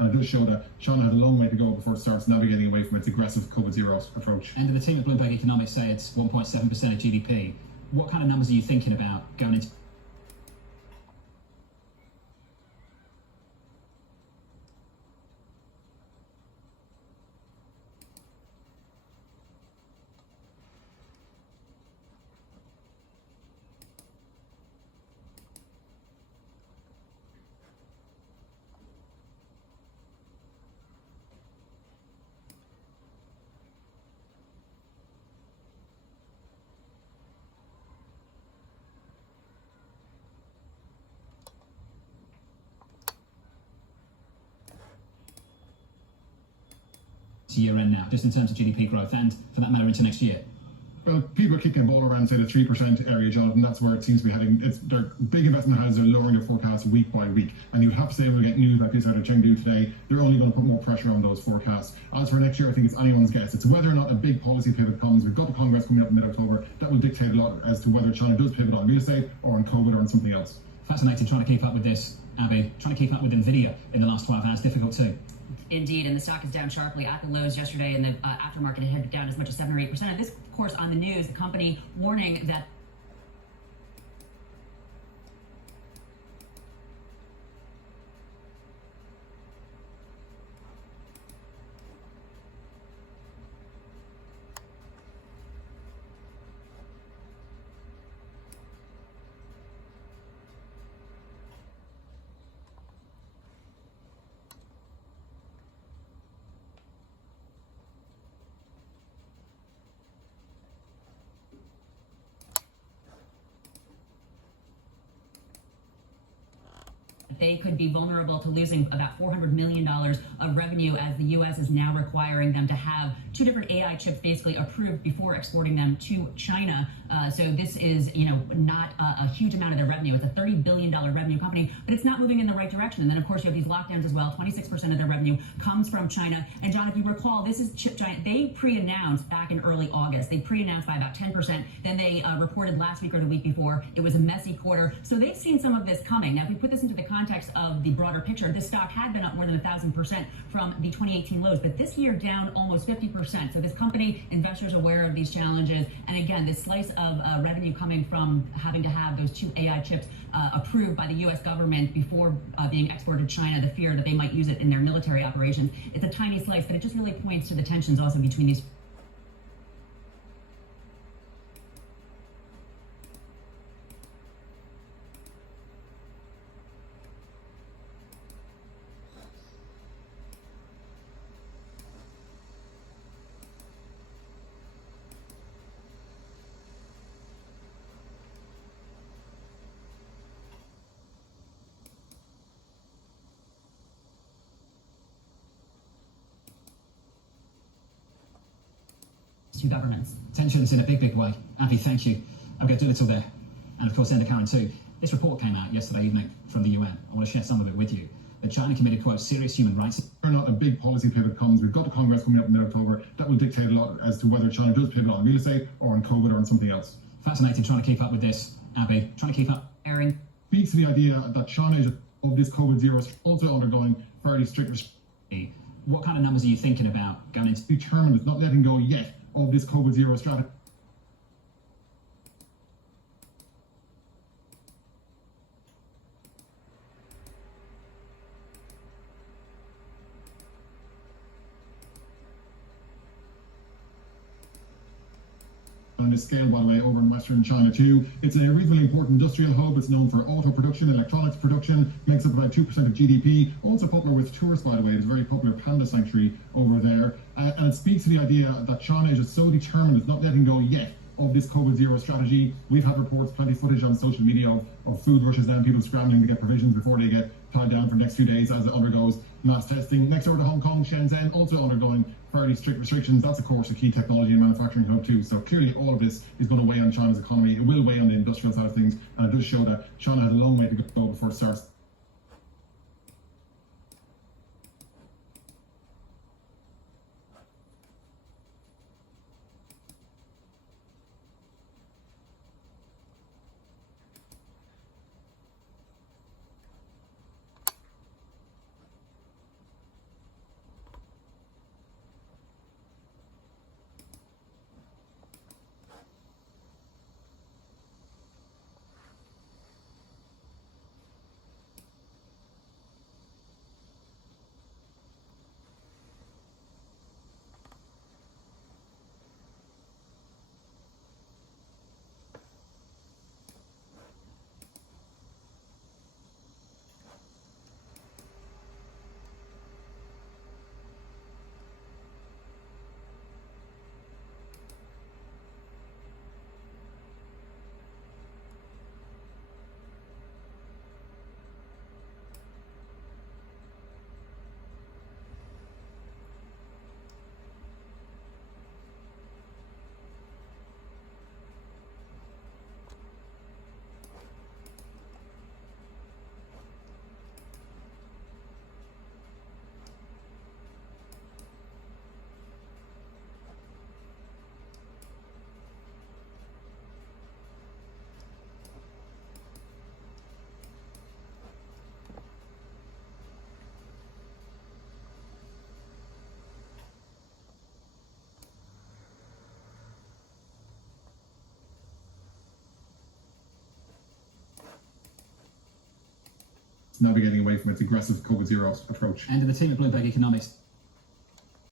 And it does show that China has a long way to go before it starts navigating away from its aggressive COVID-0 approach. And the team at Bloomberg Economics say it's 1.7% of GDP. What kind of numbers are you thinking about going into? Year end now, just in terms of GDP growth and for that matter into next year? Well, people are kicking a ball around, say, the 3% area, Jonathan. That's where it seems to be heading. Their big investment houses are lowering their forecasts week by week. And you'd have to say when we get news like this out of Chengdu today, they're only going to put more pressure on those forecasts. As for next year, I think it's anyone's guess. It's whether or not a big policy pivot comes. We've got the Congress coming up in mid-October. That will dictate a lot as to whether China does pivot on real estate or on COVID or on something else. Fascinating trying to keep up with this, Abby. Trying to keep up with NVIDIA in the last 12 hours, difficult too. Indeed, and the stock is down sharply at the lows yesterday, and the aftermarket had down as much as 7 or 8%. And this, of course, on the news, the company warning that they could be vulnerable to losing about $400 million of revenue, as the U.S. is now requiring them to have 2 different AI chips basically approved before exporting them to China. So this is, not a huge amount of their revenue. It's a $30 billion revenue company, but it's not moving in the right direction. And then, of course, you have these lockdowns as well. 26% of their revenue comes from China. And John, if you recall, this is Chip Giant. They pre-announced back in early August. They pre-announced by about 10%. Then they reported last week or the week before. It was a messy quarter. So they've seen some of this coming. Now, if we put this into the context of the broader picture, this stock had been up more than 1,000% from the 2018 lows, but this year down almost 50%. So this company, investors aware of these challenges. And again, this slice of revenue coming from having to have those 2 AI chips approved by the U.S. government before being exported to China, the fear that they might use it in their military operations. It's a tiny slice, but it just really points to the tensions also between these. Two governments. Tensions in a big way. Abby, thank you. I'm going to do it all there. And of course, end of Karen too. This report came out yesterday evening from the UN. I want to share some of it with you. That China committed, quote, serious human rights. Whether or not a big policy pivot comes, we've got the Congress coming up in mid-October. That will dictate a lot as to whether China does pivot on real estate or on COVID or on something else. Fascinating trying to keep up with this, Abby. Trying to keep up. Aaron speaks to the idea that China is of this COVID-0 also undergoing fairly strict. What kind of numbers are you thinking about going into? Determined, it's not letting go yet of this COVID-0 strategy. On this scale, by the way, over in Western China too. It's a reasonably important industrial hub. It's known for auto production, electronics production, makes up about 2% of GDP. Also popular with tourists, by the way. It's a very popular panda sanctuary over there. And it speaks to the idea that China is just so determined, it's not letting go yet of this COVID-0 strategy. We've had reports, plenty of footage on social media of food rushes down, people scrambling to get provisions before they get tied down for the next few days as it undergoes mass testing. Next over to Hong Kong, Shenzhen, also undergoing fairly strict restrictions. That's, of course, a key technology and manufacturing hub too. So clearly all of this is going to weigh on China's economy. It will weigh on the industrial side of things, and it does show that China has a long way to go before it starts. navigating away from its aggressive COVID zero approach. And the team at Bloomberg Economics